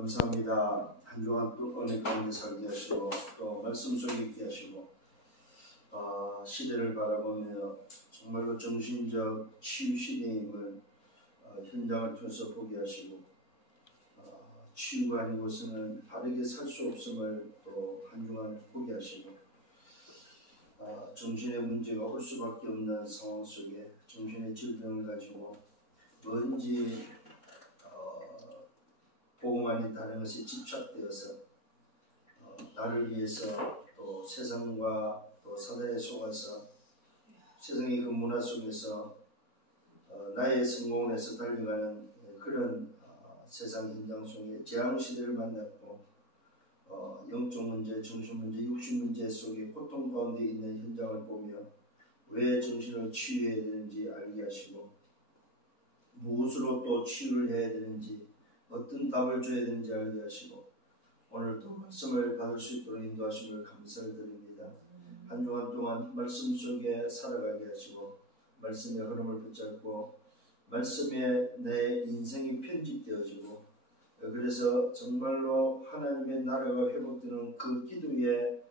감사합니다. 한 주간 또 은혜 가운데 살게 하시고 또 말씀 속에 있게 하시고 시대를 바라보며 정말로 정신적 치유 시대임을 현장을 통해서 보게 하시고 치유가 아닌 곳에는 바르게 살 수 없음을 또 한 주간 보게 하시고 정신의 문제가 올 수밖에 없는 상황 속에 정신의 질병을 가지고 뭔지 복음 아닌 다른 것이 집착되어서 나를 위해서 또 세상과 또 사단에 속아서 세상의 그 문화 속에서 나의 성공을 위해서 달려가는 그런 세상 현장 속에 재앙시대를 만났고 영적 문제, 정신 문제, 육신 문제 속에 고통 가운데 있는 현장을 보며 왜 정신을 치유해야 되는지 알게 하시고 무엇으로 또 치유를 해야 되는지 어떤 답을 줘야 되는지 알게 하시고 오늘도 말씀을 받을 수 있도록 인도하심을 감사를 드립니다. 한 주간 동안 말씀 속에 살아가게 하시고 말씀의 흐름을 붙잡고 말씀에 내 인생이 편집되어지고 그래서 정말로 하나님의 나라가 회복되는 그 기도에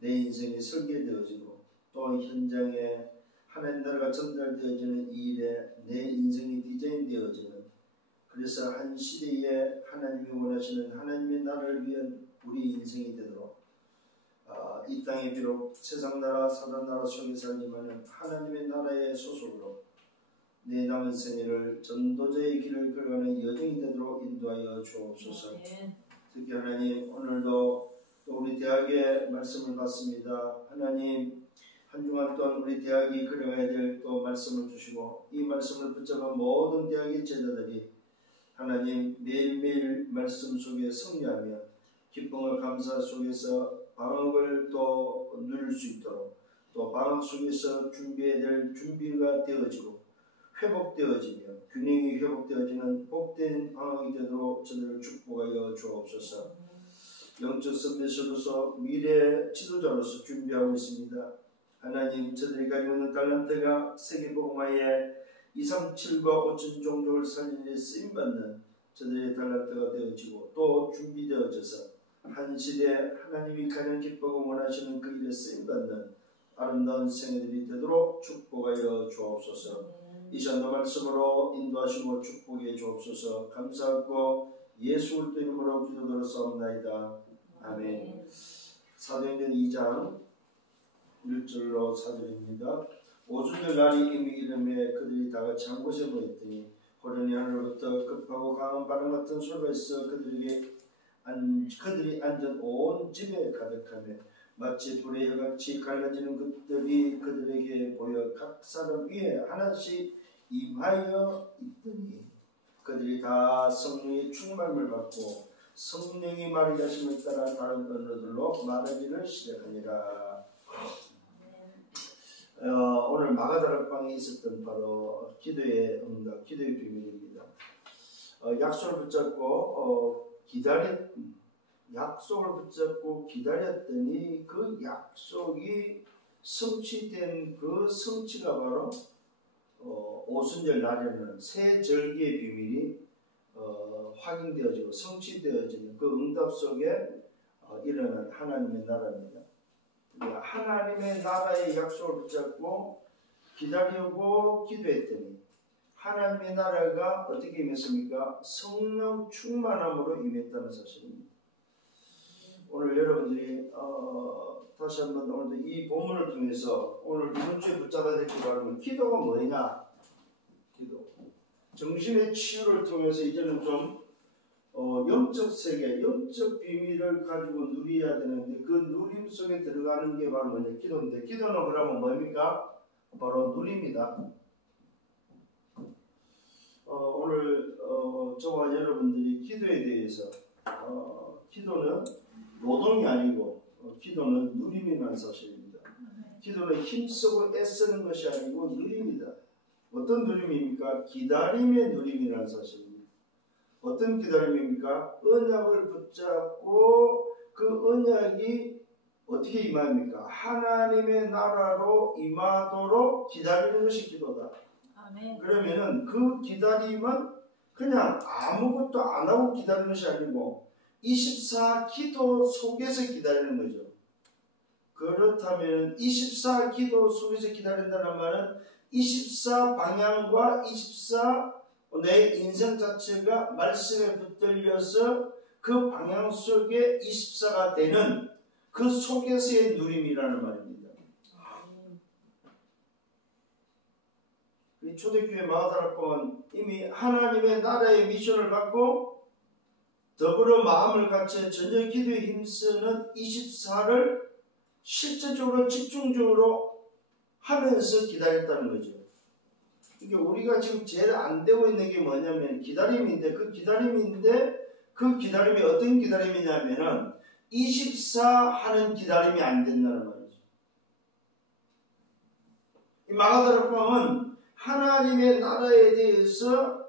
내 인생이 설계되어지고 또 현장에 하나님 나라가 전달되어지는 이 일에 내 인생이 디자인되어지는 그래서 한 시대에 하나님이 원하시는 하나님의 나라를 위한 우리 인생이 되도록 이 땅에 비록 세상 나라 사단 나라 속에 살지만 하나님의 나라의 소속으로 내 남은 생애를 전도자의 길을 걸어가는 여정이 되도록 인도하여 주옵소서. 특히 하나님 오늘도 또 우리 대학의 말씀을 받습니다. 하나님 한 주간 동안 우리 대학이 걸어가야 될 또 말씀을 주시고 이 말씀을 붙잡아 모든 대학의 제자들이 하나님 매일매일 말씀 속에 승리하며 기쁨과 감사 속에서 방학을 또 누릴 수 있도록 또 방학 속에서 준비해야 될 준비가 되어지고 회복되어지며 균형이 회복되어지는 복된 방학이 되도록 저들을 축복하여 주옵소서. 영적 선배로서 미래 지도자로서 준비하고 있습니다. 하나님 저들이 가지고 있는 달란트가 세계복음화에 237과 5천 종족을 살리는 데 쓰임받는 저들의 달란트가 되어지고 또 준비되어져서 한 시대 하나님이 가장 기뻐하고 원하시는 그 일에 쓰임받는 아름다운 생애들이 되도록 축복하여 주옵소서. 이 시간도 말씀으로 인도하시고 축복해 주옵소서. 감사하고 예수 그리스도 이름으로 기도드렸사옵나이다. 아멘. 사도행전 2장 1절로 4절입니다. 오순절 날이 이미 이름에 그들이 다 같이 한 곳에 모였더니 호련히 하늘로부터 급하고 강한 바람 같은 소리가 있어 그들이 앉은 온 집에 가득하며 마치 불의 혀같이 갈라지는 것들이 그들에게 보여 각 사람 위에 하나씩 임하여 있더니 그들이 다 성령의 충만을 받고 성령이 말하게 하심을 따라 다른 언어들로 말하기를 시작하니라. 오늘 마가다락방에 있었던 바로 기도의 응답, 기도의 비밀입니다. 약속을 붙잡고 약속을 붙잡고 기다렸더니 그 약속이 성취된 그 성취가 바로 오순절 날에는 새 절기의 비밀이 확인되어지고 성취되어지는 그 응답 속에 일어난 하나님의 나라입니다. 하나님의 나라의 약속을 붙잡고 기다리고 기도했더니 하나님의 나라가 어떻게 임했습니까? 성령 충만함으로 임했다는 사실입니다. 오늘 여러분들이 다시 한번 오늘도 이 본문을 통해서 오늘 이번 주에 붙잡아야 될 게 바로 기도가 뭐냐? 기도. 정신의 치유를 통해서 이제는 좀 영적 세계, 영적 비밀을 가지고 누려야 되는데 그 누림 속에 들어가는 게 바로 뭐냐? 기도인데 기도는 그러면 뭡니까? 바로 누림이다. 오늘 저와 여러분들이 기도에 대해서 기도는 노동이 아니고 기도는 누림이라는 사실입니다. 기도는 힘쓰고 애쓰는 것이 아니고 누림이다. 어떤 누림입니까? 기다림의 누림이라는 사실입니다. 어떤 기다림입니까? 언약을 붙잡고 그 언약이 어떻게 임합니까? 하나님의 나라로 임하도록 기다리는 것이 기도다. 아멘. 그러면은 그 기다림은 그냥 아무것도 안 하고 기다리는 것이 아니고 24 기도 속에서 기다리는 거죠. 그렇다면 24 기도 속에서 기다린다는 말은 24 방향과 24 내 인생 자체가 말씀에 붙들려서 그 방향 속에 24가 되는 그 속에서의 누림이라는 말입니다. 초대교회 마가다락방은 이미 하나님의 나라의 미션을 받고 더불어 마음을 갖춰 전혀 기도에 힘쓰는 24를 실제적으로 집중적으로 하면서 기다렸다는 거죠. 그러니까 우리가 지금 제일 안 되고 있는 게 뭐냐면 기다림인데 그 기다림이 어떤 기다림이냐면은 24 하는 기다림이 안 된다는 말이죠. 이 마가다락방은 하나님의 나라에 대해서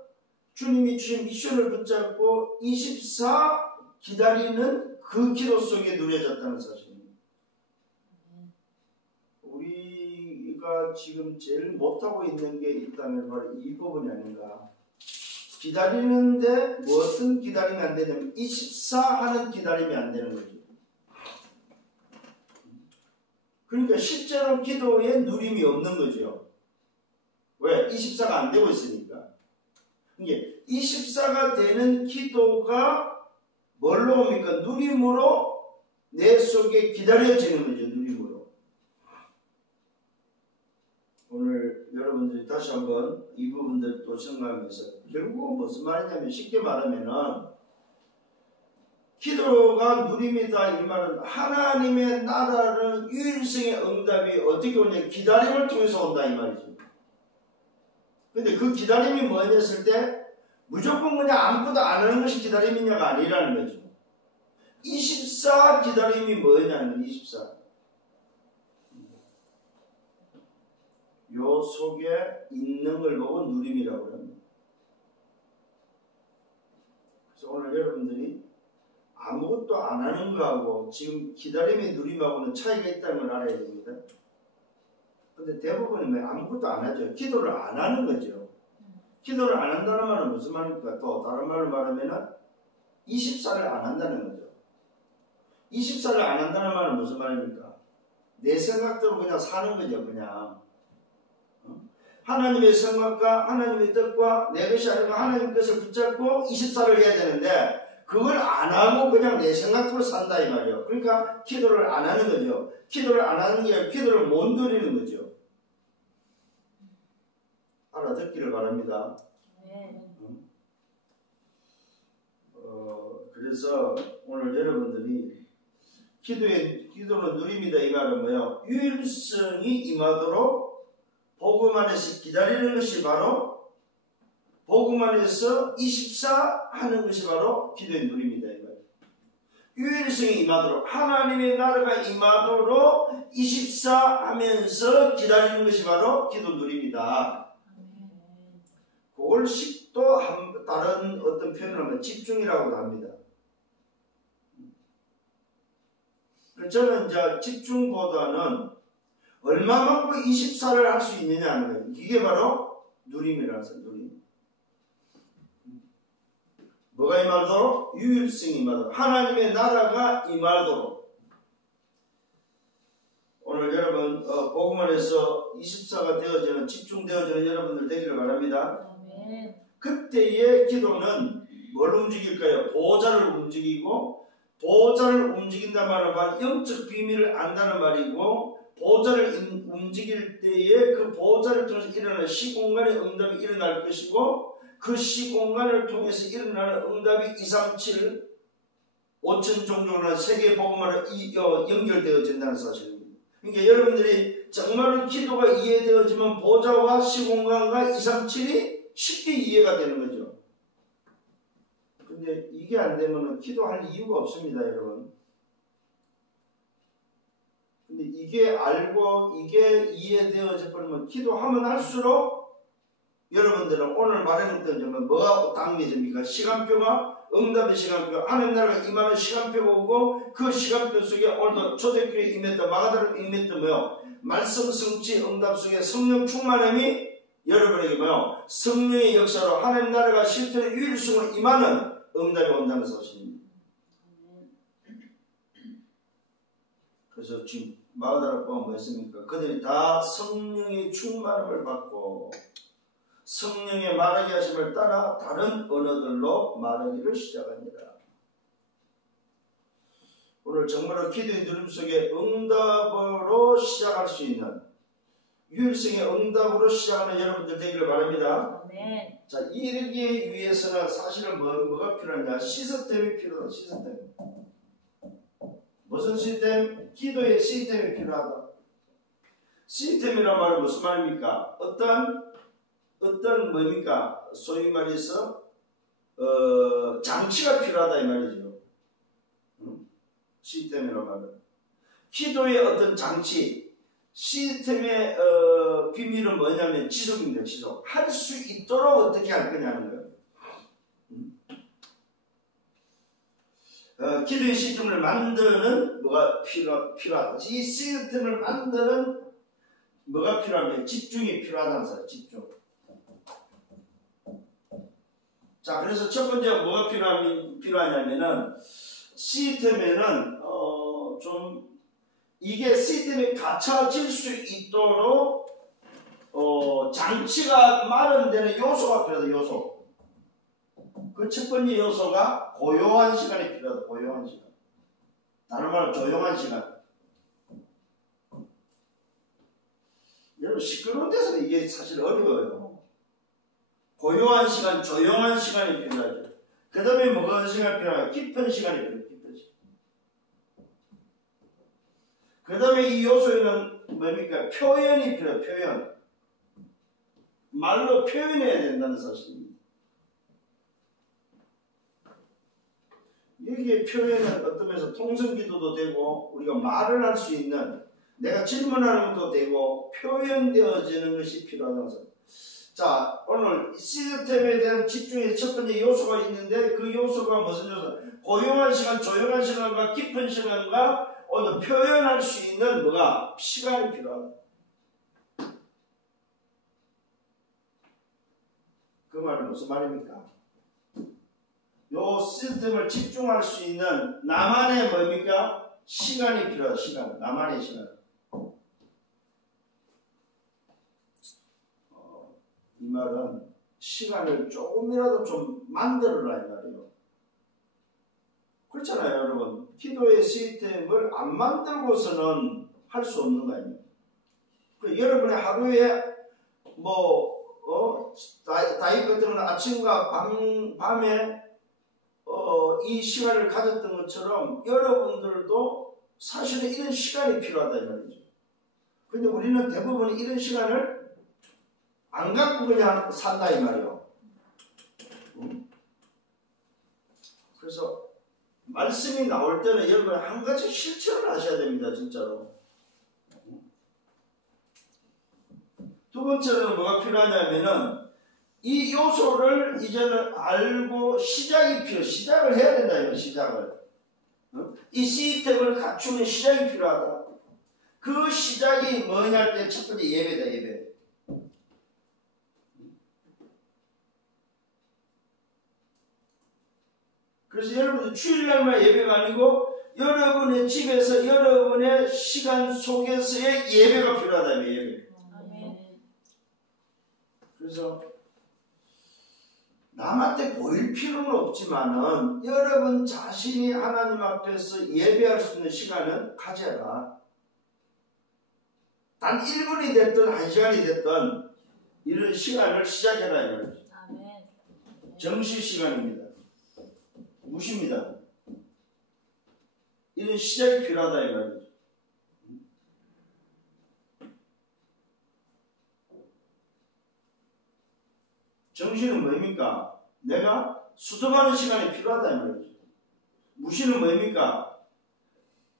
주님이 주신 미션을 붙잡고 24 기다리는 그 기도 속에 누려졌다는 사실입니다. 우리가 지금 제일 못하고 있는 게 있다면 바로 이 부분이 아닌가. 기다리는데 무엇은 기다림이 안 되냐면 24 하는 기다림이 안 되는 거죠. 그러니까 실제로 기도에 누림이 없는 거죠. 왜? 24가 안 되고 있으니까. 이게 24가 되는 기도가 뭘로 옵니까? 누림으로 내 속에 기다려지는 거죠. 누림으로. 오늘 여러분들이 다시 한번 이 부분들 또 생각하면서 결국은 무슨 말이냐면 쉽게 말하면은 기도가 누림이다 이 말은 하나님의 나라는 유일성의 응답이 어떻게 오냐 기다림을 통해서 온다 이 말이죠. 근데 그 기다림이 뭐냐 했을 때 무조건 그냥 아무것도 안 하는 것이 기다림이냐가 아니라는 거죠. 24 기다림이 뭐냐면 24. 요 속에 있는 걸 보고 누림이라고 합니다. 그래서 오늘 여러분들이 아무것도 안 하는 거하고 지금 기다림의 누림하고는 차이가 있다는 걸 알아야 됩니다. 근데 대부분이 아무것도 안 하죠. 기도를 안 하는 거죠. 기도를 안 한다는 말은 무슨 말입니까? 또 다른 말로 말하면 24를 안 한다는 거죠. 24를 안 한다는 말은 무슨 말입니까? 내 생각대로 그냥 사는 거죠. 그냥 하나님의 생각과 하나님의 뜻과 내 것이 아니고 하나님의 것을 붙잡고 24를 해야 되는데 그걸 안 하고 그냥 내 생각대로 산다 이 말이에요. 그러니까 기도를 안 하는 거죠. 기도를 안 하는 게 아니라 기도를 못 누리는 거죠. 알아듣기를 바랍니다. 그래서 오늘 여러분들이 기도는 누림이다 이 말은 뭐예요? 유일성이 임하도록 복음 안에서 기다리는 것이 바로 복음 안에서 24 하는 것이 바로 기도의 누림이다 이 말이에요. 유일성이 임하도록 하나님의 나라가 임하도록 24 하면서 기다리는 것이 바로 기도 누림이다. 그걸 또 다른 어떤 표현을 하면 집중이라고도 합니다. 저는 이제 집중보다는 얼마만큼 24를 할 수 있느냐 하는 거예요. 이게 바로 누림이라서 누림. 뭐가 임하도록? 유일성이 임하도록. 하나님의 나라가 임하도록. 오늘 여러분 복음 안에서 24가 되어지는 집중되어지는 여러분들 되기를 바랍니다. 그때의 기도는 뭘 움직일까요? 보호자를 움직이고 보호자를 움직인다 말은 영적 비밀을 안다는 말이고 보호자를 움직일 때에 그 보호자를 통해서 일어나는 시공간의 응답이 일어날 것이고 그 시공간을 통해서 일어나는 응답이 237 5천 종족이나 세계 복음으로 연결되어진다는 사실입니다. 그러니까 여러분들이 정말로 기도가 이해되어지면 보호자와 시공간과 237이 쉽게 이해가 되는 거죠. 근데 이게 안 되면 기도할 이유가 없습니다, 여러분. 근데 이게 알고 이게 이해되어져 버리면 기도하면 할수록 여러분들은 오늘 말해놓던 점은 뭐가 당겨집니까? 시간표가 응답의 시간표, 하나님 나라가 임하는 시간표가 오고 그 시간표 속에 오늘도 초대교회에 임했던 마가다락에 임했던 뭐요? 말씀 성취 응답 속에 성령 충만함이 여러분에게 뭐요? 성령의 역사로 하나님 나라가 실제로 유일성으로 임하는 응답이 온다는 사실입니다. 그래서 지금 마가다락방은 뭐였습니까? 그들이 다 성령의 충만함을 받고 성령의 말하게 하심을 따라 다른 언어들로 말하기를 시작합니다. 오늘 정말로 기도의 누림 속에 응답으로 시작할 수 있는 유일성의 응답으로 시작하는 여러분들 되기를 바랍니다. 네. 자, 이르기 위해서는 사실은 뭐가 필요하냐? 시스템이 필요하다. 시스템. 무슨 시스템? 기도의 시스템이 필요하다. 시스템이란 말은 무슨 말입니까? 어떤 뭡니까? 소위 말해서 장치가 필요하다 이 말이죠. 시스템이란 말은 기도의 어떤 장치, 시스템의 비밀은 뭐냐면 지속입니다. 지속. 할 수 있도록 어떻게 할 거냐는 거예요. 기도의 시스템을 만드는 뭐가 필요하다. 이 시스템을 만드는 뭐가 필요하면 집중이 필요하다는 사실. 집중. 자, 그래서 첫 번째 뭐가 필요하냐면은 시스템에는 좀 이게 시스템이 갖춰질 수 있도록 장치가 마련되는 요소가 필요하다. 요소. 그 첫 번째 요소가 고요한 시간이 필요하다. 고요한 시간. 다른 말로 조용한 시간. 여러분 시끄러운 데서는 이게 사실 어려워요. 고요한 시간, 조용한 시간이 필요하죠. 그 다음에 뭐가 시간이 필요하죠? 깊은 시간이 필요해요. 깊은 시간. 그 다음에 이 요소에는 뭡니까? 표현이 필요해요. 표현. 말로 표현해야 된다는 사실입니다. 여기에 표현은 어떤 면에서 통성기도도 되고 우리가 말을 할 수 있는 내가 질문하는 것도 되고 표현되어지는 것이 필요하다는 사실. 자, 오늘 시스템에 대한 집중의 첫 번째 요소가 있는데 그 요소가 무슨 요소? 고요한 시간, 조용한 시간과 깊은 시간과 오늘 표현할 수 있는 뭐가? 시간이 필요하다. 그 말은 무슨 말입니까? 요 시스템을 집중할 수 있는 나만의 뭡니까? 시간이 필요하다. 시간. 나만의 시간. 이 말은 시간을 조금이라도 좀 만들어라 이 말이에요. 그렇잖아요, 여러분. 기도의 시스템을 안 만들고서는 할 수 없는 거 아니에요. 여러분의 하루에 다윗 같은 경우는 아침과 밤에 이 시간을 가졌던 것처럼 여러분들도 사실은 이런 시간이 필요하다 이 말이죠. 근데 우리는 대부분 이런 시간을 안 갖고 그냥 산다 이 말이에요. 그래서 말씀이 나올 때는 여러분 한 가지 실천을 하셔야 됩니다. 진짜로. 두 번째는 뭐가 필요하냐면은 이 요소를 이제는 알고 시작을 해야 된다 이거 시작을. 이 시스템을 갖추는 시작이 필요하다. 그 시작이 뭐냐 할 때 첫 번째 예배다. 예배. 그래서 여러분들 주일날만 예배가 아니고 여러분의 집에서 여러분의 시간 속에서의 예배가 필요하다. 예배. 그래서 남한테 보일 필요는 없지만은 여러분 자신이 하나님 앞에서 예배할 수 있는 시간은 가져라. 단 1분이 됐든 1시간이 됐든 이런 시간을 시작해라 이 말이죠. 정시 시간입니다. 무시입니다. 이런 시작이 필요하다 이 말이죠. 정시는 뭡니까? 내가 수습하는 시간이 필요하다 이 말이죠. 무시는 뭡니까?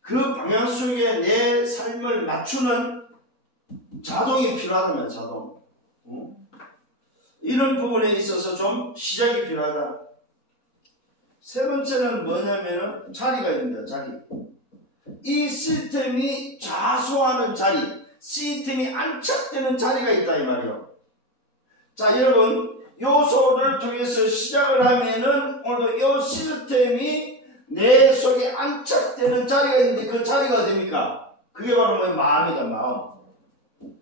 그 방향 속에 내 삶을 맞추는 자동이 필요하다면 자동. 이런 부분에 있어서 좀 시작이 필요하다. 세 번째는 뭐냐면은 자리가 있습니다. 자리. 이 시스템이 좌소하는 자리, 시스템이 안착되는 자리가 있다 이 말이에요. 자, 여러분, 요소를 통해서 시작을 하면은 오늘 요 시스템이 내 속에 안착되는 자리가 있는데 그 자리가 어딥니까? 그게 바로 뭐예요? 마음이다, 마음.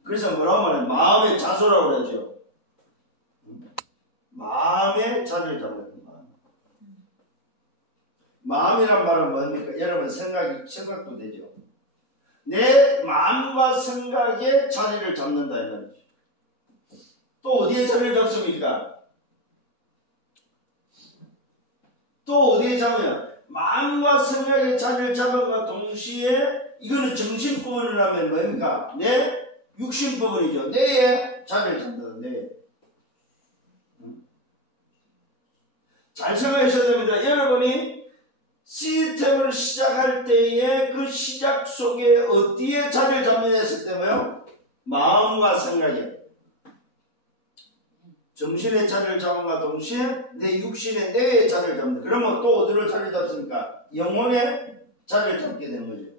그래서 뭐라고 말해요? 마음의 자소라고 그러죠. 마음의 자리를 잡는 마음. 마음이란 말은 뭡니까? 여러분 생각도 되죠. 내 마음과 생각의 자리를 잡는다 이 말이죠. 또 어디에 자리를 잡습니까? 또 어디에 잡으면 마음과 생각의 자리를 잡음과 동시에 이거는 정신 부분이라면 뭡니까? 내 육신 부분이죠. 뇌에 자리를 잡는다. 뇌. 잘 생각하셔야 됩니다. 여러분이 시스템을 시작할 때에 그 시작 속에 어디에 자리를 잡느냐 했을 때 뭐요? 마음과 생각에 정신의 자리를 잡음과 동시에 내 육신의 뇌의 자리를 잡는다. 그러면 또 어디로 자리를 잡습니까? 영혼의 자리를 잡게 되는 거죠.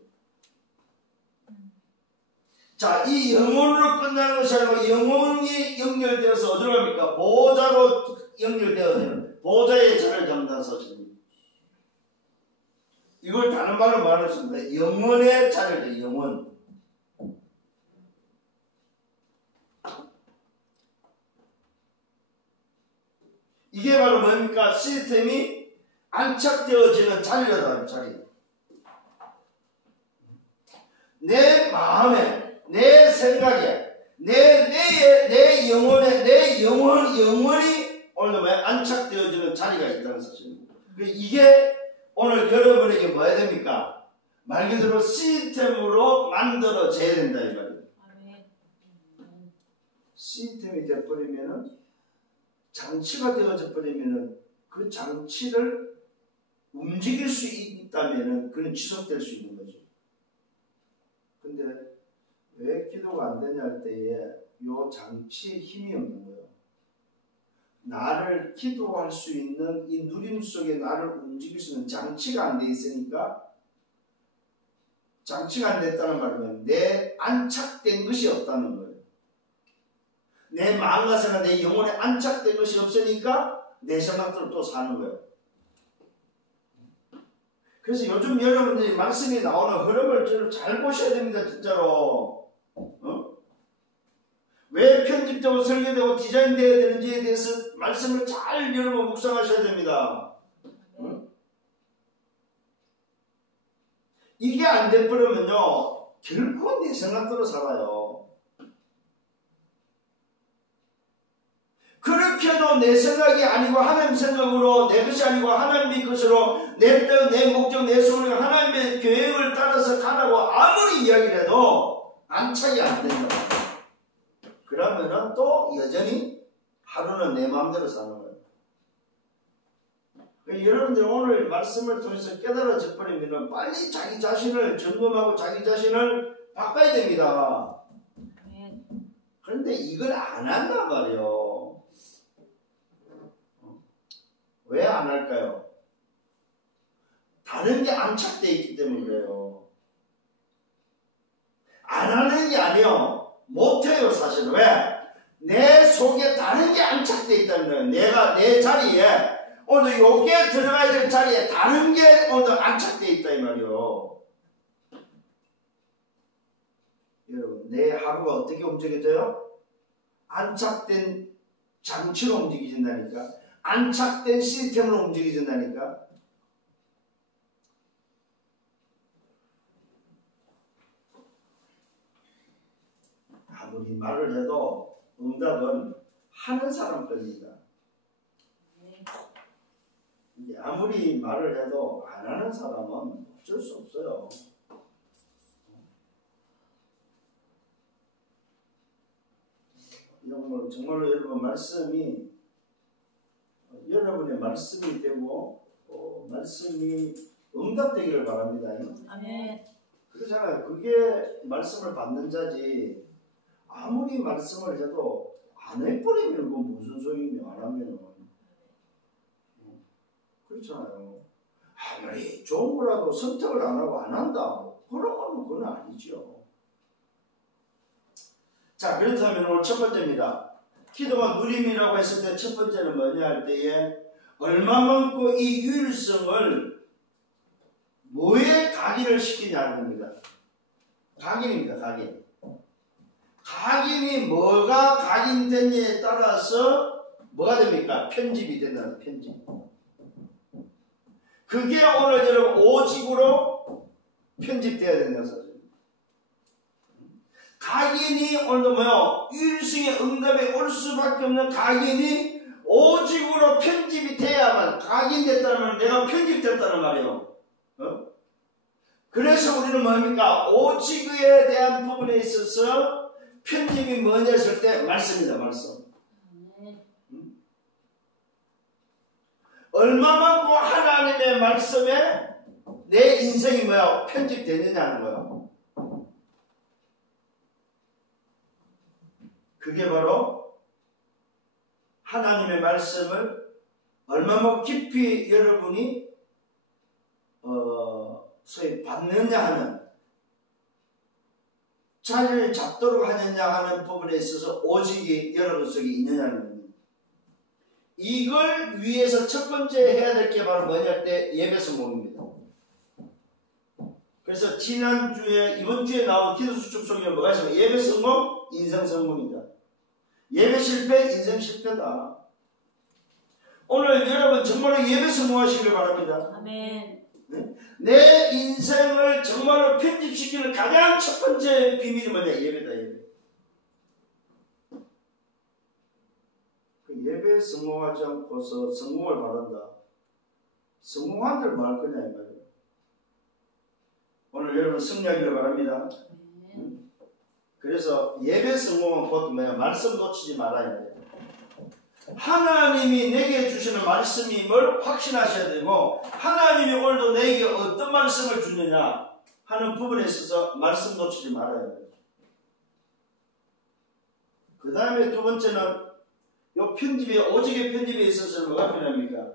자, 이 영혼으로 끝나는 것이 아니고 영혼이 연결되어서 어디로 갑니까? 보호자로 연결되어져요. 보호자의 자리를 잡는다는 사실입니다. 이걸 다른 말로 말했습니다. 영혼의 자리를, 영혼. 이게 바로 뭡니까? 시스템이 안착되어지는 자리라는 자리. 내 마음에, 내 생각에, 내 뇌에, 내 영혼에, 내 영혼이 오늘 뭐야? 안착되어지는 자리가 있다는 사실입니다. 이게 오늘 여러분에게 뭐 해야 됩니까? 말 그대로 시스템으로 만들어져야 된다 이 말이에요. 시스템이 되어버리면은 장치가 되어져 버리면은 그 장치를 움직일 수 있다면은 그는 지속될 수 있는 거죠. 근데 왜 기도가 안 되냐 할 때에 요 장치에 힘이 없는 거예요. 나를 기도할 수 있는 이 누림 속에 나를 움직일 수 있는 장치가 안 돼 있으니까 장치가 안 됐다는 말은 내 안착된 것이 없다는 거예요. 내 마음과 생각, 내 영혼에 안착된 것이 없으니까 내 생각대로 또 사는 거예요. 그래서 요즘 여러분들이 말씀이 나오는 흐름을 잘 보셔야 됩니다. 진짜로. 왜 편집되고 설계되고 디자인되어야 되는지에 대해서 말씀을 잘 여러분 묵상하셔야 됩니다. 이게 안 돼버리면요 결코 내 생각대로 살아요. 그렇게도 내 생각이 아니고 하나님 생각으로, 내 것이 아니고 하나님의 것으로, 내 뜻, 내 목적, 내 소원이 하나님의 계획을 따라서 가라고 아무리 이야기를 해도 안착이 안 된다. 그러면은 또 여전히 하루는 내 마음대로 사는 거예요. 여러분들 오늘 말씀을 통해서 깨달아져 버리면 빨리 자기 자신을 점검하고 자기 자신을 바꿔야 됩니다. 그런데 이걸 안 한단 말이에요. 왜 안 할까요? 다른 게 안착되어 있기 때문에 그래요. 안 하는 게 아니에요. 못해요 사실은. 왜? 내 속에 다른 게 안착되어 있다는 거예요. 내가 내 자리에 오늘 여기에 들어가야 될 자리에 다른 게 오늘 안착되어 있다 이 말이에요. 여러분 내 하루가 어떻게 움직여져요? 안착된 장치로 움직여진다니까. 안착된 시스템으로 움직여진다니까. 아무리 말을 해도 응답은 하는 사람 겁니다. 아무리 말을 해도 안 하는 사람은 어쩔 수 없어요. 정말로 여러분 말씀이 여러분의 말씀이 되고 말씀이 응답되기를 바랍니다. 아멘. 그렇잖아요. 그게 말씀을 받는 자지 아무리 말씀을 해도 안 해버리면 그건 무슨 소용이냐 안 하면은. 그렇잖아요. 아무리 좋은 거라도 선택을 안 하고 안 한다. 그러면 그건 아니죠. 자, 그렇다면 오늘 첫 번째입니다. 기도가 누림이라고 했을 때 첫 번째는 뭐냐 할 때에 얼마만큼 이 유일성을 뭐에 각인을 시키냐는 겁니다. 각인입니다. 각인. 각인이 뭐가 각인되냐에 따라서 뭐가 됩니까? 편집이 된다는 편집. 그게 오늘 여러분 오직으로 편집되어야 된다는 사실입니다. 각인이 오늘도 뭐요? 유일성의 응답에 올 수밖에 없는 각인이 오직으로 편집이 돼야만, 각인됐다는 내가 편집됐다는 말이에요. 그래서 우리는 뭡니까? 오직에 대한 부분에 있어서 편집이 뭐냐 했을 때 말씀이다. 말씀. 얼마만큼 하나님의 말씀에 내 인생이 뭐야? 편집되느냐는 거예요. 그게 바로 하나님의 말씀을 얼마만큼 깊이 여러분이 소위 받느냐 하는, 자리를 잡도록 하느냐 하는 부분에 있어서 오직이 여러분 속에 있느냐는 겁니다. 이걸 위해서 첫 번째 해야 될 게 바로 뭐냐 할 때 예배 성공입니다. 그래서 지난주에 이번 주에 나온 기도 수축 성경 뭐가 있어요? 예배 성공, 인생 성공이다. 예배 실패, 인생 실패다. 오늘 여러분 정말로 예배 성공하시길 바랍니다. 아멘. 내 인생을 정말로 편집시키는 가장 첫 번째 비밀이 뭐냐? 예배다. 예배. 그 예배에 성공하지 않고서 성공을 바란다. 성공한 대로 뭐 할 거냐 이 말이에요. 오늘 여러분 승리하기를 바랍니다. 그래서 예배 성공은 곧 뭐야? 말씀 놓치지 말아야 돼요. 하나님이 내게 주시는 말씀임을 확신하셔야 되고, 하나님이 오늘도 내게 어떤 말씀을 주느냐 하는 부분에 있어서 말씀 놓치지 말아야 돼요. 그 다음에 두 번째는 요 편집에, 오직의 편집에 있어서는 뭐가 필요합니까?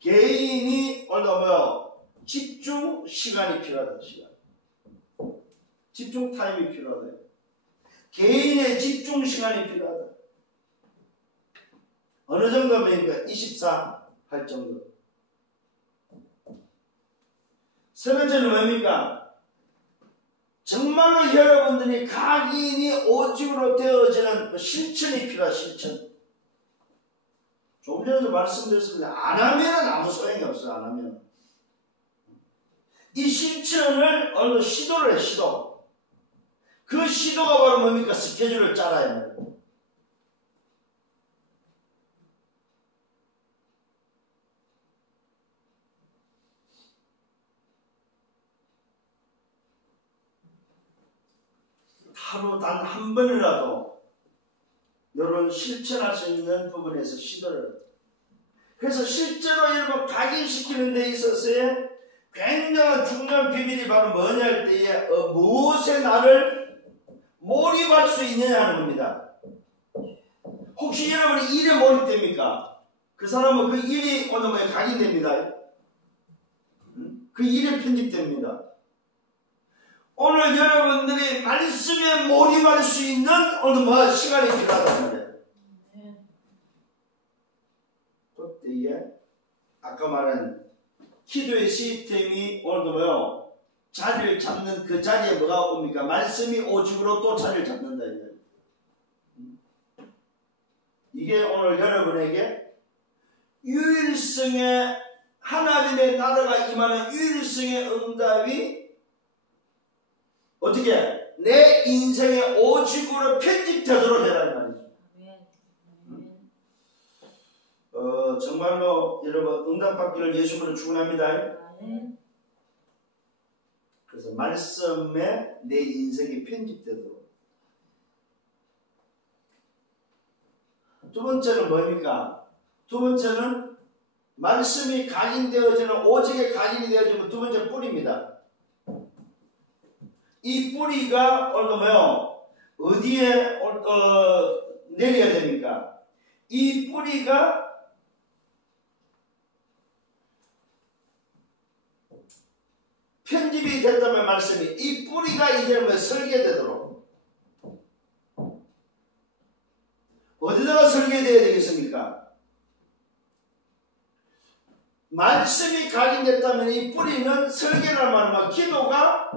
개인이 오늘도 뭐요? 집중 시간이 필요하다. 시간. 집중 타임이 필요하다. 개인의 집중 시간이 필요하다. 어느 정도면 24 할 정도. 세 번째는 뭡니까? 정말로 여러분들이 각인이 오직으로 되어지는 실천이 필요하다. 실천. 조금 전에도 말씀드렸습니다. 안 하면 아무 소용이 없어요. 안 하면. 이 실천을 어느 시도를 해. 시도. 그 시도가 바로 뭡니까? 스케줄을 짜라야 합니다. 하루 단 한 번이라도 이런 실천할 수 있는 부분에서 시도를. 그래서 실제로 여러분 각인시키는 데 있어서의 굉장한 중요한 비밀이 바로 뭐냐 할 때에 무엇에 나를 몰입할 수 있느냐 하는 겁니다. 혹시 여러분이 일에 몰입됩니까? 그 사람은 그 일이 오늘 뭐에 각인됩니다. 그 일에 편집됩니다. 오늘 여러분들이 말씀에 몰입할 수 있는 오늘 뭐 시간이 필요하단 말이에요. 그때에 아까 말한 기도의 시스템이 오늘도 뭐요? 자리를 잡는 그 자리에 뭐가 옵니까? 말씀이 오직으로 또 자리를 잡는다. 이게 오늘 여러분에게 유일성의 하나님의 나라가 임하는 유일성의 응답이 어떻게 내 인생의 오직으로 편집되도록 해라는 말이죠. 정말로 여러분 응답받기를 예수님으로 축원합니다. 그래서 말씀에 내 인생이 편집되도록. 두 번째는 뭡니까? 두 번째는 말씀이 각인되어지는, 오직에 각인이 되어지면 두 번째는 뿌리입니다. 이 뿌리가 오늘도 뭐요? 어디에 내려야 됩니까? 이 뿌리가 편집이 됐다면 말씀이 이 뿌리가 이제 뭐 설계되도록 어디다가 됐습니까? 말씀이 각인됐다면 이 뿌리는 설계란 말은 기도가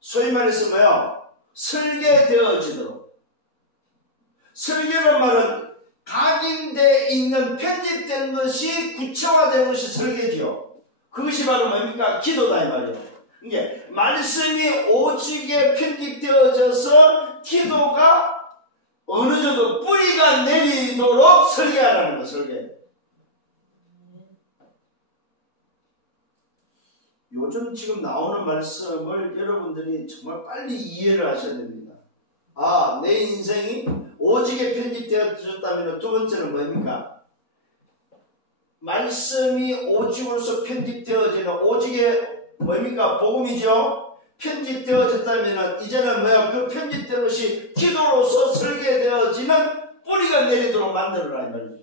소위 말해서 뭐요? 설계되어지도록. 설계란 말은 각인되어 있는 편집된 것이 구체화된 것이 설계지요. 그것이 바로 뭡니까? 기도다 이 말이에요. 이게 말씀이 오직에 편집되어져서 기도가 어느 정도 뿌리가 내리도록 설계하라는 거, 설계. 요즘 지금 나오는 말씀을 여러분들이 정말 빨리 이해를 하셔야 됩니다. 아, 내 인생이 오직에 편집되어졌다면 두 번째는 뭡니까? 말씀이 오직으로서 편집되어지는 오직의 뭡니까? 복음이죠. 편집되어졌다면 이제는 뭐야? 그 편집된 것이 기도로서 설계되어지는 뿌리가 내리도록 만들어라 이 말이죠.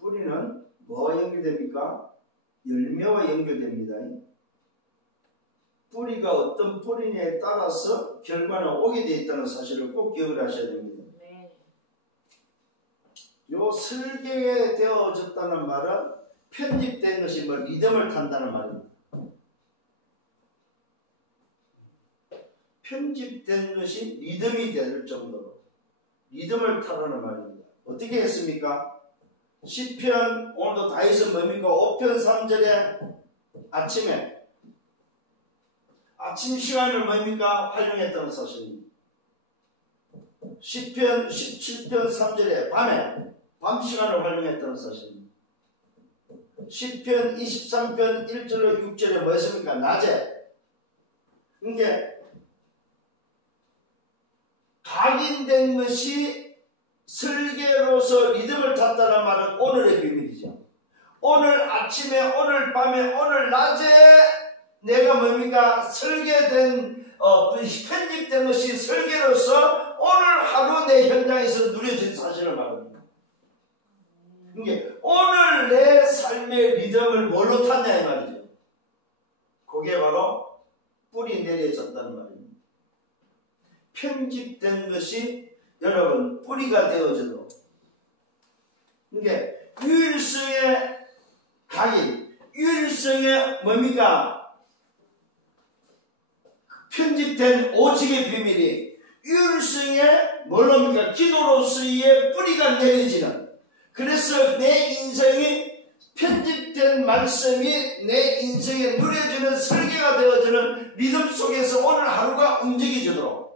뿌리는 뭐와 연결됩니까? 열매와 연결됩니다. 뿌리가 어떤 뿌리냐에 따라서 결과는 오게 되어 있다는 사실을 꼭 기억을 하셔야 됩니다. 요 설계되어졌다는 말은 편집된 것이 뭐 리듬을 탄다는 말입니다. 편집된 것이 리듬이 될 정도로 리듬을 타라는 말입니다. 어떻게 했습니까? 시편 오늘도 다윗은 뭡니까? 5편 3절에 아침에 아침 시간을 뭡니까? 활용했다는 사실입니다. 시편 17편 3절에 밤에 밤 시간을 활용했다는 사실입니다. 시편 23편 1절로 6절에 뭐 했습니까? 낮에. 그러니까 각인된 것이 설계로서 리듬을 탔다는 말은 오늘의 비밀이죠. 오늘 아침에, 오늘 밤에, 오늘 낮에 내가 뭡니까? 설계된, 편집된 것이 설계로서 오늘 하루 내 현장에서 누려진 사실을 말합니다. 그러니까 오늘 내 삶의 리듬을 뭘로 탔냐 이 말이죠. 그게 바로 뿌리 내려졌다는 말입니다. 편집된 것이 여러분 뿌리가 되어져도 이게 유일성의 각인, 유일성의 뭡니까? 편집된 오직의 비밀이 유일성의 뭘입니까? 기도로서의 뿌리가 내려지는. 그래서 내 인생이 편집된 말씀이 내 인생에 누려지는 설계가 되어지는 믿음 속에서 오늘 하루가 움직여지도록.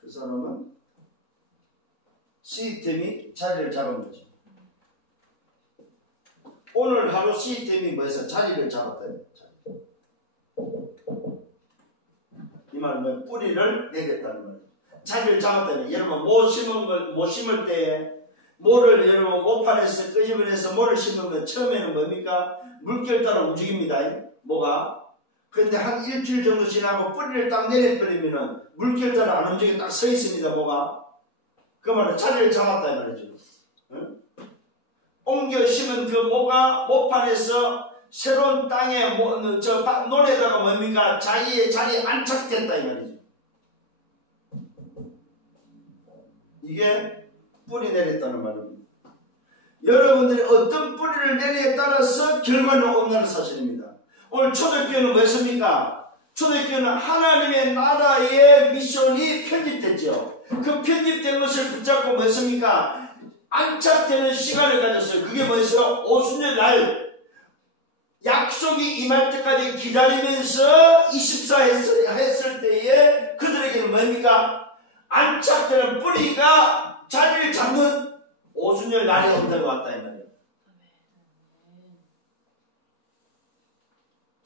그 사람은 시스템이 자리를 잡은 거죠. 오늘 하루 시스템이 뭐해서 자리를 잡았다. 이 말은 뿌리를 내겠다는 거예요. 자리를 잡았다는. 여러분 못 심을 때에 모를 여러분 모판에서 끄집어내서 모를 심으면 처음에는 뭡니까? 물결 따라 움직입니다. 뭐가? 그런데 한 일주일 정도 지나고 뿌리를 딱 내려버리면은 물결 따라 안 움직여 딱 서 있습니다. 뭐가? 그 말은 자리를 잡았다 이 말이죠. 응? 옮겨 심은 그 모가 모판에서 새로운 땅에 논에다가 뭡니까? 자기의 자리에 안착됐다 이 말이죠. 이게 뿌리 내렸다는 말입니다. 여러분들이 어떤 뿌리를 내리에 따라서 결과는 온다는 사실입니다. 오늘 초대교회는 뭐였습니까? 초대교회는 하나님의 나라의 미션이 편집됐죠. 그 편집된 것을 붙잡고 뭐였습니까? 안착되는 시간을 가졌어요. 그게 뭐였어요? 오순절 날 약속이 임할 때까지 기다리면서 24 했을 때에 그들에게는 뭡니까? 안착되는 뿌리가 자리를 잡는 오순절 날이 온다고 왔다 이 말이에요.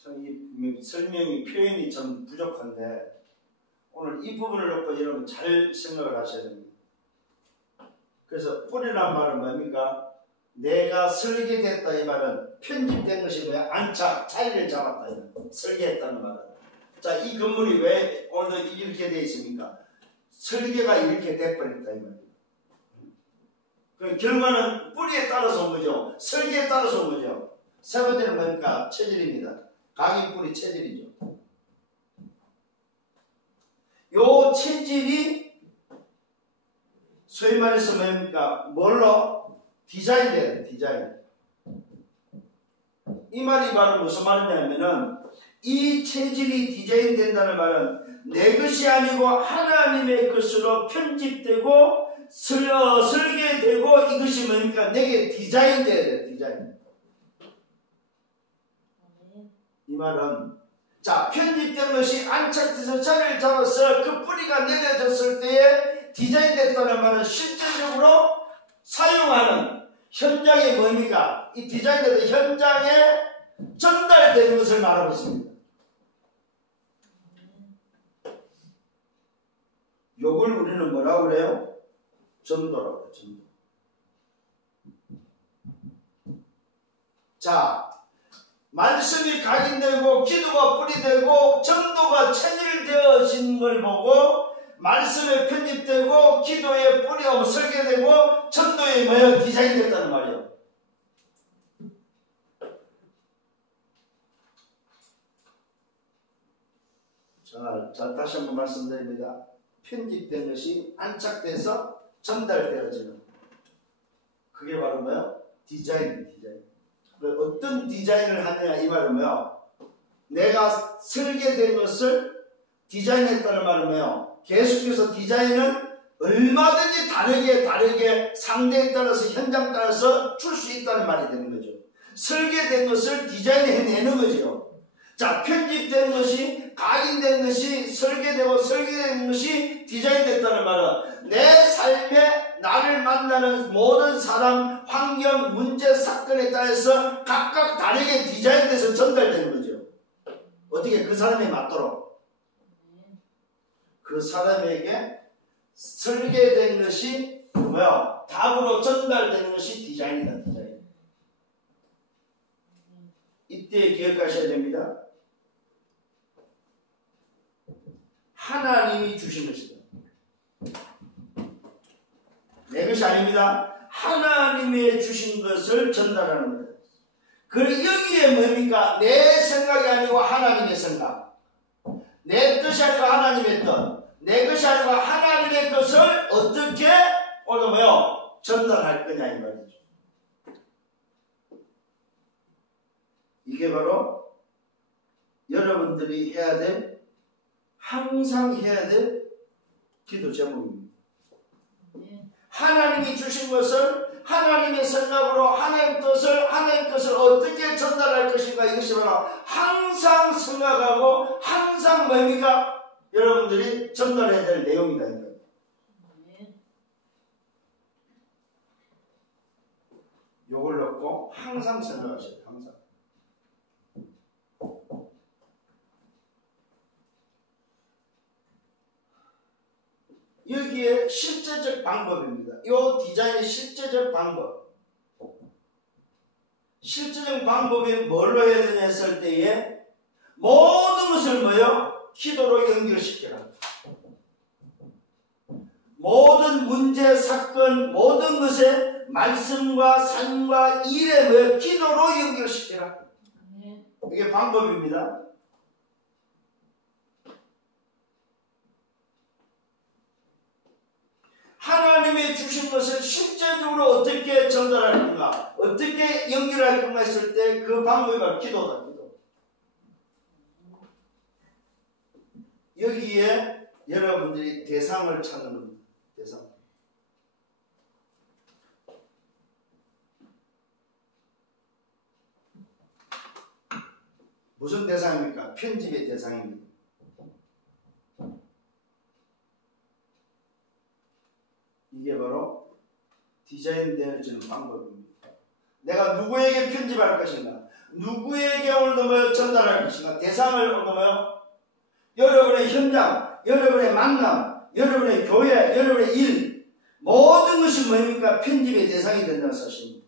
참 이 설명이 표현이 좀 부족한데 오늘 이 부분을 놓고 여러분 잘 생각을 하셔야 됩니다. 그래서 뿌리란 말은 뭡니까? 내가 설계됐다 이 말은 편집된 것이 뭐야? 안착, 자리를 잡았다 이 말. 설계했다는 말은. 자, 이 건물이 왜 오늘도 이렇게 되어 있습니까? 설계가 이렇게 돼버렸다 이 말이에요. 그 결과는 뿌리에 따라서 온 거죠. 설계에 따라서 온 거죠. 세 번째는 뭡니까? 체질입니다. 각인 뿌리 체질이죠. 요 체질이 소위 말해서 뭡니까? 뭘로? 디자인돼야 돼. 디자인. 이 말이 바로 무슨 말이냐면은 이 체질이 디자인된다는 말은 내 것이 아니고 하나님의 것으로 편집되고 설계되고 이것이 뭡니까? 내게 디자인돼야 돼. 디자인. 이 말은 자, 편집된 것이 안착돼서 자리를 잡아서 그 뿌리가 내려졌을 때에 디자인됐다는 말은 실제적으로 사용하는 현장에 뭡니까? 이 디자인된 현장에 전달되는 것을 말하고 있습니다. 요걸 우리는 뭐라고 그래요? 전도라고 해요. 전도. 자, 말씀이 각인되고 기도가 뿌리되고 전도가 체질되어진 걸 보고 말씀에 편집되고 기도에 뿌리하고 설계되고 전도에 뭐예요? 디자인됐다는 말이에요. 자, 다시 한번 말씀드립니다. 편집된 것이 안착돼서 전달되어지는 그게 바로 뭐예요? 디자인. 어떤 디자인을 하느냐 이 말은 뭐예요? 내가 설계된 것을 디자인했다는 말은 뭐예요? 계속해서 디자인은 얼마든지 다르게 상대에 따라서 현장 따라서 줄 수 있다는 말이 되는 거죠. 설계된 것을 디자인해내는 거죠. 자, 편집된 것이 각인된 것이 설계된 것이 디자인됐다는 말은 내 삶에 나를 만나는 모든 사람, 환경, 문제, 사건에 따라서 각각 다르게 디자인돼서 전달되는 거죠. 어떻게 그 사람에 맞도록 그 사람에게 설계된 것이 뭐야? 답으로 전달되는 것이 디자인이다. 디자인. 이때 기억하셔야 됩니다. 하나님이 주신 것이다. 내 것이 아닙니다. 하나님이 주신 것을 전달하는 거예요. 그리고 여기에 뭡니까? 내 생각이 아니고 하나님의 생각. 내 뜻이 아니고 하나님의 뜻. 내 것이 아니고 하나님의 것을 어떻게 오늘 뭐요? 전달할 거냐 이 말이죠. 이게 바로 여러분들이 해야 될 항상 해야 될 기도 제목입니다. 하나님이 주신 것을 하나님의 생각으로 하나님의 뜻을 어떻게 전달할 것인가 이것이 바로 항상 생각하고 항상 뭡니까? 여러분들이 전달해야 될 내용이다. 요걸 넣고 항상 생각하셔야 돼요. 항상. 여기에 실제적 방법입니다. 이 디자인의 실제적 방법. 실제적 방법이 뭘로 해야 되냐 했을 때에 모든 것을 뭐요? 기도로 연결시켜라. 모든 문제, 사건, 모든 것에 말씀과 삶과 일에 뭐요? 기도로 연결시켜라. 이게 방법입니다. 하나님이 주신 것을 실제적으로 어떻게 전달할 건가, 어떻게 연결할 건가 했을 때 그 방법이 바로 기도다. 기도. 여기에 여러분들이 대상을 찾는 겁니다. 대상. 무슨 대상입니까? 편집의 대상입니다. 이게 바로 디자인되어지는 방법입니다. 내가 누구에게 편집할 것인가, 누구에게 오늘 전달할 것인가, 대상을 오늘 여러분의 현장, 여러분의 만남, 여러분의 교회, 여러분의 일, 모든 것이 뭡니까? 편집의 대상이 된다는 사실입니다.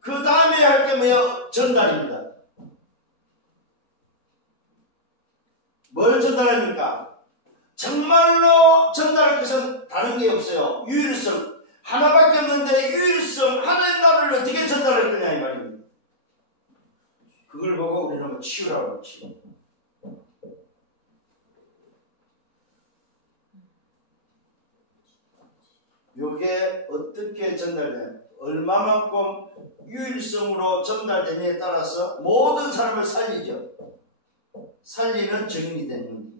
그 다음에 할 게 뭐예요? 전달입니다. 뭘 전달합니까? 정말로 전달할 것은 다른 게 없어요. 유일성. 하나밖에 없는데 유일성, 하나의 나라를 어떻게 전달할 거냐 이 말입니다. 그걸 보고 우리는 치유라고 치유. 요게 어떻게 전달돼? 얼마만큼 유일성으로 전달되느냐에 따라서 모든 사람을 살리죠. 살리는 증인이 되는 겁니다.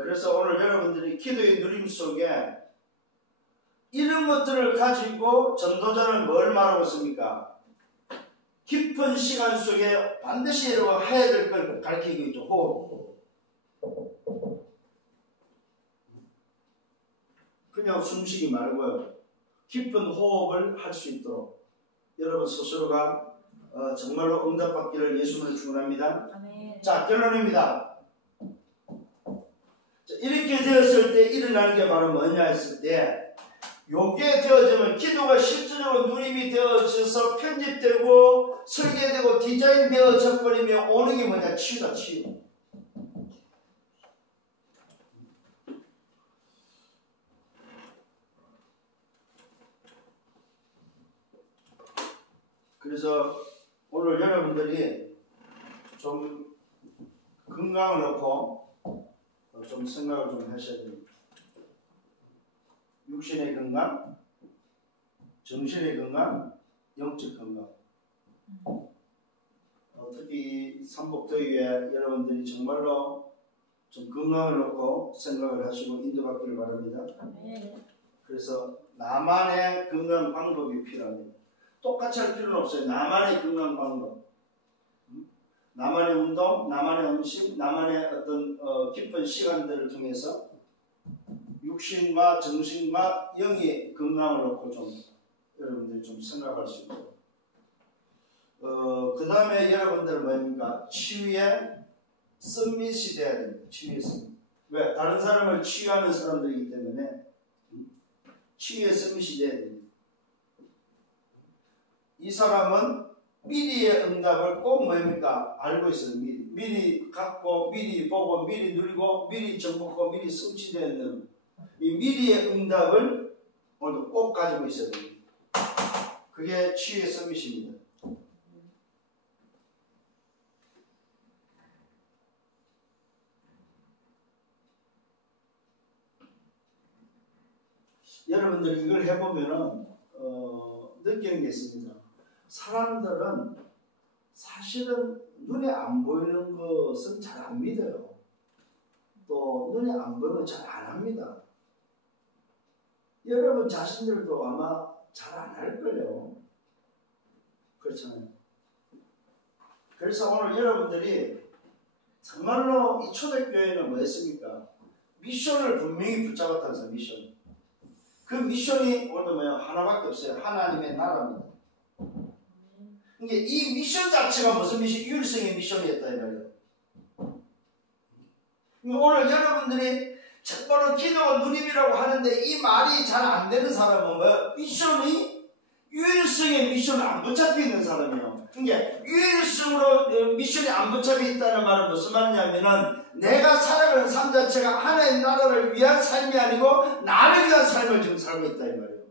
그래서 오늘 여러분들이 기도의 누림 속에 이런 것들을 가지고 전도자는 뭘 말하고 있습니까? 깊은 시간 속에 반드시 여러분 해야 될 걸 가르치고 있죠. 호흡. 그냥 숨쉬기 말고요. 깊은 호흡을 할 수 있도록 여러분 스스로가 정말로 응답받기를 예수님을 축원합니다. 자, 결론입니다. 이렇게 되었을 때 일어나는 게 바로 뭐냐 했을 때 요게 되어지면 기도가 실질적으로 누림이 되어져서 편집되고 설계되고 디자인되어져 버리면 오는 게 뭐냐? 치유다, 치유. 그래서 오늘 여러분들이 좀 건강을 놓고 좀 생각을 좀 하셔야 됩니다. 육신의 건강, 정신의 건강, 영적 건강. 특히 삼복더위에 여러분들이 정말로 좀 건강을 놓고 생각을 하시고 인도받기를 바랍니다. 그래서 나만의 건강 방법이 필요합니다. 똑같이 할 필요는 없어요. 나만의 건강 방법. 나만의 운동, 나만의 음식, 나만의 어떤 깊은 시간들을 통해서 육신과 정신과 영의 건강을 놓고 좀 여러분들이 좀 생각할 수 있도록. 그 다음에 여러분들은 뭡니까? 치유에 썸밋이 돼야 됩니다. 치유에 썸밋. 왜? 다른 사람을 치유하는 사람들이기 때문에 치유에 썸밋이 돼야 됩니다. 이 사람은 미리의 응답을 꼭 뭡니까? 알고 있어요. 미리 갖고, 미리 보고, 미리 누리고, 미리 정복하고, 미리 성취되는 이 미리의 응답을 오늘도 꼭 가지고 있어야 됩니다. 그게 치유의 서밋입니다. 여러분들 이걸 해보면은 느끼는 게 있습니다. 사람들은 사실은 눈에 안 보이는 것은 잘 안 믿어요. 또 눈에 안 보이는 건 잘 안 합니다. 여러분 자신들도 아마 잘 안 할걸요. 그렇잖아요. 그래서 오늘 여러분들이 정말로 이 초대교회는 뭐였습니까? 미션을 분명히 붙잡았다는 거예요. 미션. 그 미션이 오늘도 뭐예요? 하나밖에 없어요. 하나님의 나라입니다. 그러니까 이 미션 자체가 무슨 미션? 유일성의 미션이었다 이 말이에요. 그러니까 오늘 여러분들이 정말로 기도가 누림이라고 하는데 이 말이 잘 안 되는 사람은 뭐예요? 미션이 유일성의 미션을 안 붙잡혀 있는 사람이에요. 그러니까 유일성으로 미션이 안 붙잡혀 있다는 말은 무슨 말이냐면은 내가 살아가는 삶 자체가 하나의 나라를 위한 삶이 아니고 나를 위한 삶을 지금 살고 있다 이 말이에요.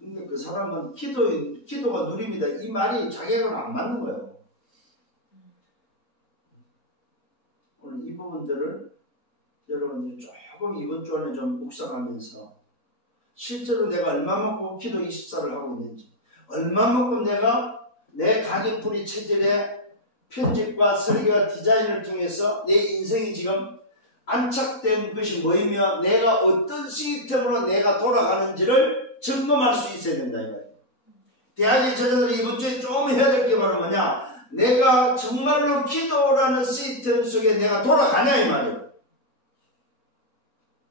근데 그 사람은 기도가 누림이다 이 말이 자기하고는 안 맞는 거예요. 오늘 이 부분들을 여러분들이 조금 이번 주 안에 좀 묵상하면서 실제로 내가 얼마만큼 기도 24를 하고 있는지, 얼마만큼 내가 내 가정뿌리 체질의 편집과 설계와 디자인을 통해서 내 인생이 지금 안착된 것이 뭐이며 내가 어떤 시스템으로 내가 돌아가는지를 점검할 수 있어야 된다 이거예요. 대학의 저자들이 이번 주에 좀 해야 될 게 바로 뭐냐? 내가 정말로 기도라는 시스템 속에 내가 돌아가냐 이 말이에요.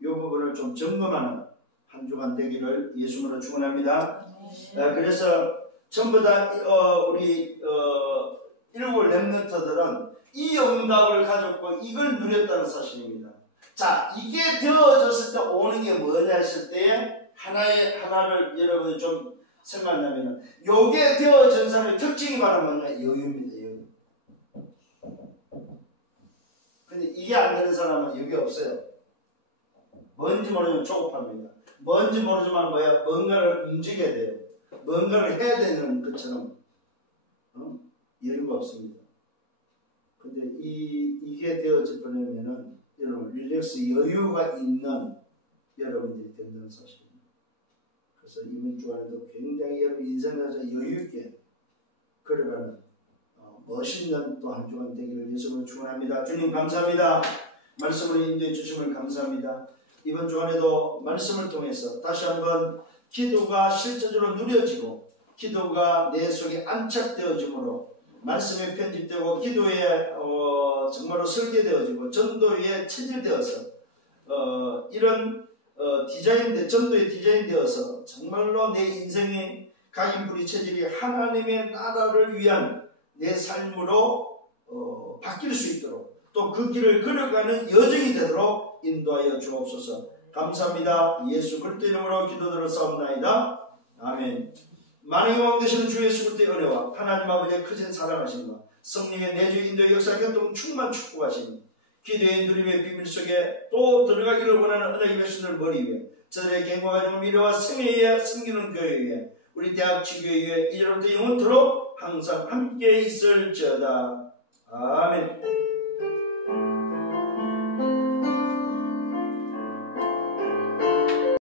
이 부분을 좀 점검하는 한 주간 되기를 예수님으로 축원합니다. 그래서 전부 다 우리 일곱 렘넌트들은 이 응답을 가졌고 이걸 누렸다는 사실입니다. 자, 이게 되어졌을 때 오는 게 뭐냐 했을 때 하나를 여러분이 좀 생각하냐면은 요게 되어진 사람의 특징이 바로 뭐냐? 여유입니다. 여유. 근데 이게 안 되는 사람은 여기 없어요. 뭔지 모르면 조급합니다. 뭔지 모르지만 뭔가를 움직여야 돼요. 뭔가를 해야 되는 것처럼 여유가 없습니다. 근데 이게 되어져 버리면은 여러분 릴렉스 여유가 있는 여러분들이 된다는 사실입니다. 그래서 이번 주간에도 굉장히 여러분 인생에서 여유 있게 걸어가는 멋있는 또 한 주간 되기를 예수님으로 축원합니다. 주님 감사합니다. 말씀을 인도해 주심을 감사합니다. 이번 주간에도 말씀을 통해서 다시 한번 기도가 실제적으로 누려지고 기도가 내 속에 안착되어짐으로 말씀에 편집되고 기도에 정말로 설계되어지고 전도에 체질되어서 이런 전도에 디자인되어서 정말로 내 인생의 각인뿌리 체질이 하나님의 나라를 위한 내 삶으로 바뀔 수 있도록 또 그 길을 걸어가는 여정이 되도록 인도하여 주옵소서. 감사합니다. 예수 그리스도 이름으로 기도드렸사옵나이다. 아멘. 만왕의 왕 되시는 주 예수 그리스도의 은혜와 하나님 아버지의 크신 사랑하심과 성령의 내주 인도의 역사 교통 충만 축복하시니 기도의 누림의 비밀 속에 또 들어가기를 원하는 은혜의 백성들 머리 위에 저들의 갱과 가정을 미래와 생애에 의해 섬기는 교회 위에 우리 대학 지교회 위에 이제로부터 영원토록 항상 함께 있을지어다. 아멘.